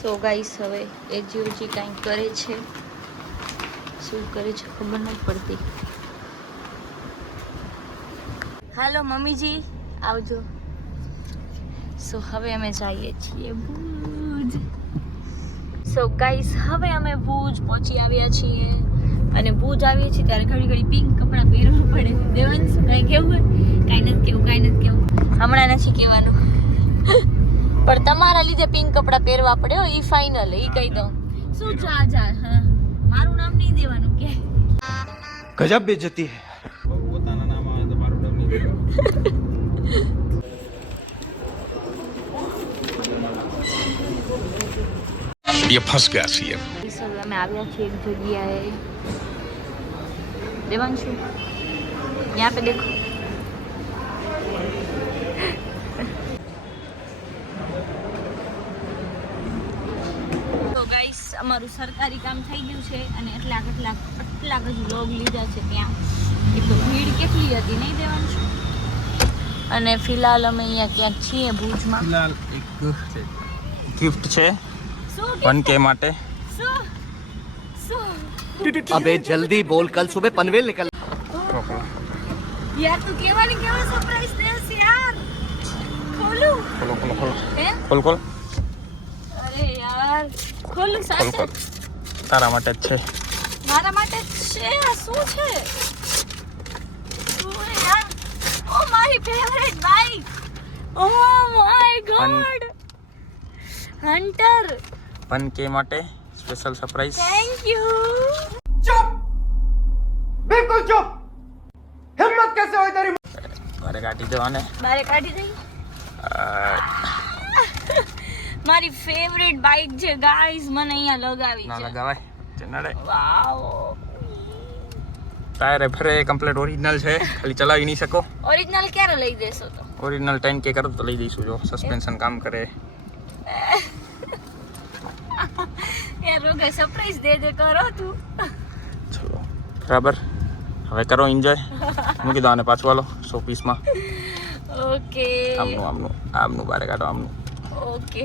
So guys હવે એ જીવજી કંઈક કરે છે, શું કરે છે ખબર નથી પડતી. હાલો મમ્મીજી આવજો. સો હવે અમે જઈએ છીએ ભુજ. સો ગાઈસ હવે અમે ભુજ પહોંચી આવ્યા છીએ અને ભુજ આવીએ છીએ ત્યારે ઘડી ઘડી પિંક કપડાં પહેરવું પડે. દેવાંશ કાંઈ કેવું હોય? કાંઈ નથી કેવું. હમણાં નથી કહેવાનું પણ તમારા લીધે પિંક કપડાં પહેરવા પડે હો. ઈ ફાઇનલ, ઈ કહી દઉં. શું જા હા મારું નામ નહીં દેવાનું કે ગજબ બેइज्जती है. પોતાના નામ આવે તો મારું નામ નહીં દેવાનું. ये फंस गया सीएम. હવે અમે આવ્યા છીએ એક જગ્યાએ. દેવાંશુ यहाँ पे देखो. તો ગાઈસ અમારું સરકારી કામ થઈ ગયું છે અને એટલા જ લોગ લીધા છે ત્યાં. એક તો ભીડ કેટલી હતી નહીં દેવાંશુ. અને ફિલહાલ અમે અહીંયા ક્યાંક છીએ ભુજમાં. ફિલહાલ એક ગિફ્ટ છે શું 1K માટે. अबे जल्दी बोल, कल सुबह पनवेल निकल. यार तू केवा सरप्राइज देस यार. खोलू હે ખોલ અરે યાર ખોલું સાચે તારા માટે જ છે. મારા માટે જ છે. આ શું છે? શું છે યાર? ઓ મારી favourite bike. Oh my God. Hunter 1K માટે સ્પેશિયલ સરપ્રાઈઝ. Thank you. बिल्कुल चुप. हिम्मत कैसे हुई तेरी? બારે કાઢી દેવાને. બારે કાઢી દઈ. મારી ફેવરેટ બાઇક છે ગાઈસ. મને અહીંયા લગાવી ના છે. લગાવાય ચેનડે. વાવ. ટાયર ફરે કમ્પ્લીટ ઓરિજિનલ છે, ખાલી ચલાવી નહીં શકો. ઓરિજિનલ ક્યારે લઈ દેશો તો? ઓરિજિનલ 10K કરો તો લઈ દઈશું. જો સસ્પેન્શન કામ કરે. યાર રોગે સરપ્રાઈઝ દે કરો તું. ચલો બરાબર, હવે કરો એન્જોય. મૂકી દો આને પાછું હાલો શોપીસમાં. ઓકે આમનું બારે કાઢો. આમનું ઓકે.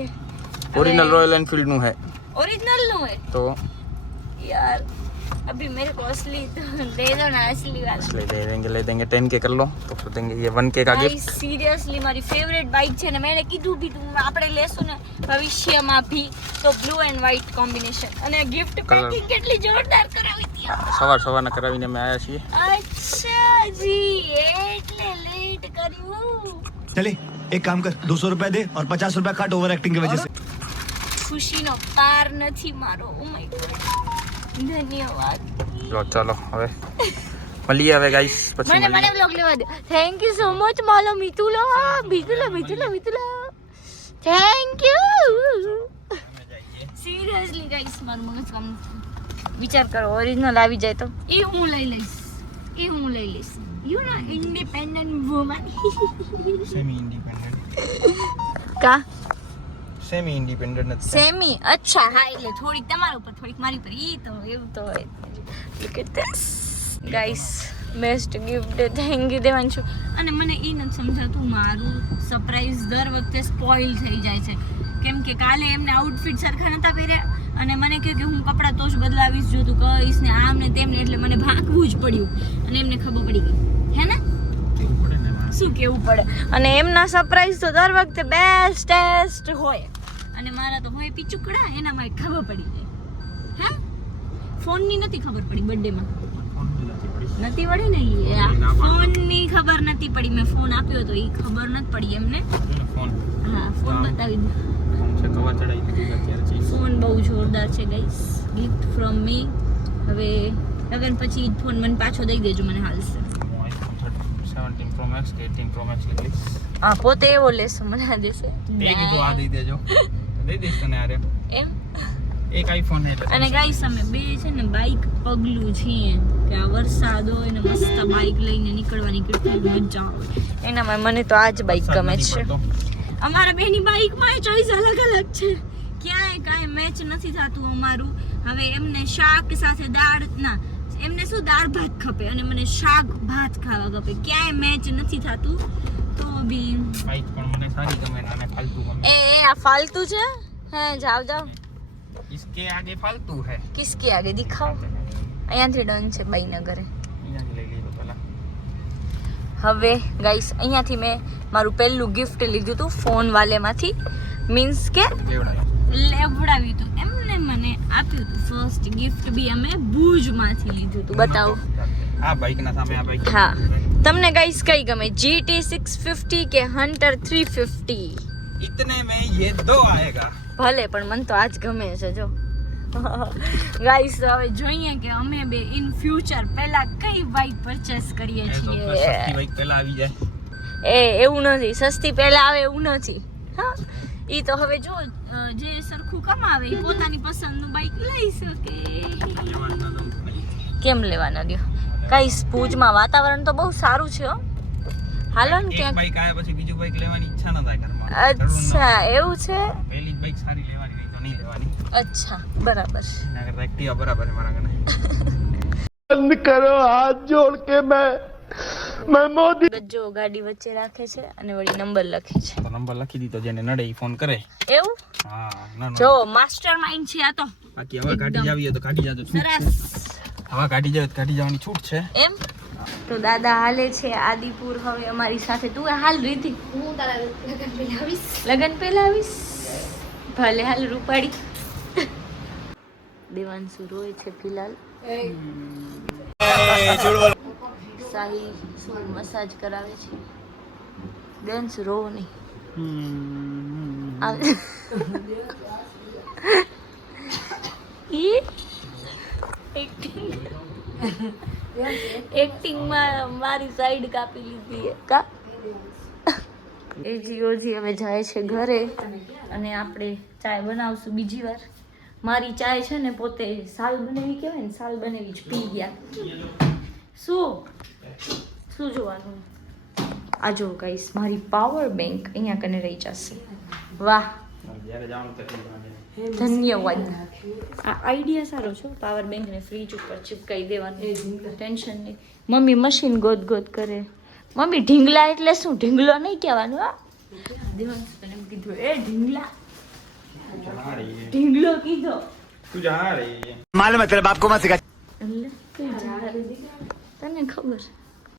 ओरिजिनल रॉयल एनफील्ड નું है ओरिजिनल નું है तो यार अभी मेरे को असली तो दे दो ना, असली वाला. ले देंगे 10K कर लो तो फिर देंगे ये 1K का गिफ्ट. सीरियसली મારી ફેવરેટ બાઇક છે ને. મેં કીધું બી તું આપણે લેશું ને ભવિષ્યમાં ભી તો બ્લુ એન્ડ વ્હાઇટ કોમ્બિનેશન. અને ગિફ્ટ પેકિંગ કેટલી જોરદાર કરાવી હતી. સવારના કરાવીને અમે આવ્યા છીએ. અચ્છા જી એટલે લેટ કર્યું. चले एक काम कर, 200 रुपया दे और 50 रुपया काट ओवर एक्टिंग की वजह से. ખુશીનો પાર નથી મારો. Oh my God. ધન્યવાદ. ચાલો હવે મળીએ હવે ગાઈસ. પછી મને બ્લોગ લેવા દે. થેન્ક યુ સો મચ માલો મિતુલા. Thank you. સિરિયસલી ગાઈસ મારું મગજ કામ વિચાર કરો. ઓરિજિનલ આવી જાય તો એ હું લઈ લઈશ. You know independent woman. Semi independent. કા સેમી ઇન્ડિપેન્ડન્ટ નથી. સેમી? અચ્છા હા, એટલે થોડીક તમારા ઉપર થોડીક મારી ઉપર. ઈ તો એવું તો હોય. Look at this guys, best gift. Thank you Devanshu. અને મને એ નથી સમજાતું, મારું સરપ્રાઈઝ દર વખતે સ્પોઇલ થઈ જાય છે. કેમ કે કાલે એમને આઉટફિટ સરખા નતા પહેર્યા અને મને કહ્યું કે હું કપડાં તો જ બદલાવીશ, જો તું કહીશ ને આમ ને તેમને. એટલે મને ભાગવું જ પડ્યું અને એમને ખબર પડી ગઈ. હે ને? શું કેવું પડે. અને એમના સરપ્રાઈઝ તો દર વખતે બેસ્ટેસ્ટ હોય અને મારા તો હોય પીચુકડા. એનામાં ખબર પડી જાય. હા, ફોનની નથી ખબર પડી. બર્થડેમાં નથી પડી ને. ફોનની ખબર નથી પડી. મેં ફોન આપ્યો તો એ ખબર નથી પડી એમને. હા, ફોન બતાવી દો. ફોન બહુ જોરદાર છે ગાઈસ. ગિફ્ટ ફ્રોમ મી. હવે લગન પછી ફોન મને પાછો દઈ દેજો, મને હાલશે. 17 Pro Max કે 18 Pro Max લઈ લઈશ. હા, પોતે એવો લેશો, મને આ દેશે. કીધું આ દઈ દેજો. દઈ દઈશ તને. આરે એમ. એક આઈફોન છે. અને ગાઈસ અમે બે છે ને બાઇક પગલું છીએ કે આ વરસાદ હોય ને મસ્ત બાઇક લઈને નીકળવાની કેટલી મજા આવે. એનામાં મને તો આ જ બાઇક ગમે છે. અમારા બેની બાઇકમાં ચોઈસ અલગ છે. ક્યાંય કાંઈ મેચ નથી થતું અમારું. હવે એમને શાક સાથે દાળ ના, એમને શું દાળ ભાત ખપે અને મને શાક ભાત ખાવા ખપે. ક્યાંય મેચ નથી થતું. તો બી બાઇક પણ મને સારી ગમે અને ફાલતુ ગમે. એ આ ફાલતુ છે. હે જાવ इसके आगे फालतू है કિસકે આગે દિખાવ અહીંયાથી ડન છે બાઈનગરે અહીંયા લઈ લીધો પેલા હવે ગાઈસ અહીંયાથી મેં મારું પહેલું ગિફ્ટ લીધું હતું ફોન વાલેમાંથી મીન્સ કે લેવડાવ્યું હતું એમને મને આપ્યું હતું ફર્સ્ટ ગિફ્ટ બી અમે ભુજમાંથી લીધું હતું બતાવો આ બાઈક ના સામે આ બાઈક હા તમને ગાઈસ કઈ ગમે GT 650 કે હન્ટર 350 इतने में ये दो आएगा ભલે પણ મને તો આજ ગમે છે જો ગાઈસ હવે જોઈએ કે અમે બે ઇન ફ્યુચર પહેલા કઈ બાઈક પરચેસ કરીએ એ તો છીએ સસ્તી બાઈક પેલા આવી જાય એવું નથી સસ્તી પહેલા આવે એવું નથી હા ઈ તો હવે જો જે સરખું કમાવે ઈ પોતાની પસંદનું બાઈક લઈ શકે કેમ લેવા ન દો ગાઈસ ભુજમાં વાતાવરણ તો બહુ સારું છે હો હાલો ને એક ક્યાંક બાઈક આવે પછી બીજું બાઈક લેવાની ઈચ્છા ન થાય ઘરમાં અચ્છા એવું છે પહેલી જ બાઈક સારી લેવાની નહીં તો નહીં લેવાની અચ્છા બરાબર એના કરતા એક્ટિવા બરાબર છે મારા કને बंद करो हाथ जोड़ के मैं मोदी જો ગાડી વચ્ચે રાખે છે અને વળી નંબર લખે છે તો નંબર લખી દીધો જેને નડે ઈ ફોન કરે એવું હા ના જો માસ્ટર માઇન્ડ છે આ તો બાકી હવે કાઢી જાવી તો કાઢી જાજો છૂટ છે સરસ હવે કાઢી જાવ તો કાઢી જવાની છૂટ છે એમ તો દાદા હાલે છે આદિપુર હવે અમારી સાથે તું હાલ રીતિ હું તારા લગન પહેલા આવીશ. લગન પહેલા આવીશ ભલે હાલ રૂપાડી દેવાંશુ રોય છે ફિલહાલ સાહી શું મસાજ કરાવે છે બેન્સ રો નહીં એક્ટિંગમાં મારી સાઈડ કાપી લીધી કા એ જીઓજી હવે જાય છે ઘરે અને આપણે ચાય બનાવશું બીજી વાર મારી ચાય છે ને પોતે સાલ બનાવી કહેવાય ને સાલ બનાવી જ પી ગયા શું જોવાનું આ જો ગાઈસ મારી પાવર બેંક અહીંયા કને રહી જશે વાહ જ્યારે જાઉં તો ધન્યવાદ આ આઈડિયા સારો છે પાવર બેંક ને ફ્રીજ ઉપર ચિપકાઈ દેવાનું ટેન્શન નહીં મમ્મી મશીન ગોદ કરે મમ્મી ઢીંગલા એટલે શું ઢીંગલો નહીં કહેવાનું હા દેવાંશ તને એમ કીધું એ ઢીંગલા ઢીંગલો કીધો તું જા રહી मालूम है तेरे बाप को मत सिखा એટલે તું જા. તને ખબર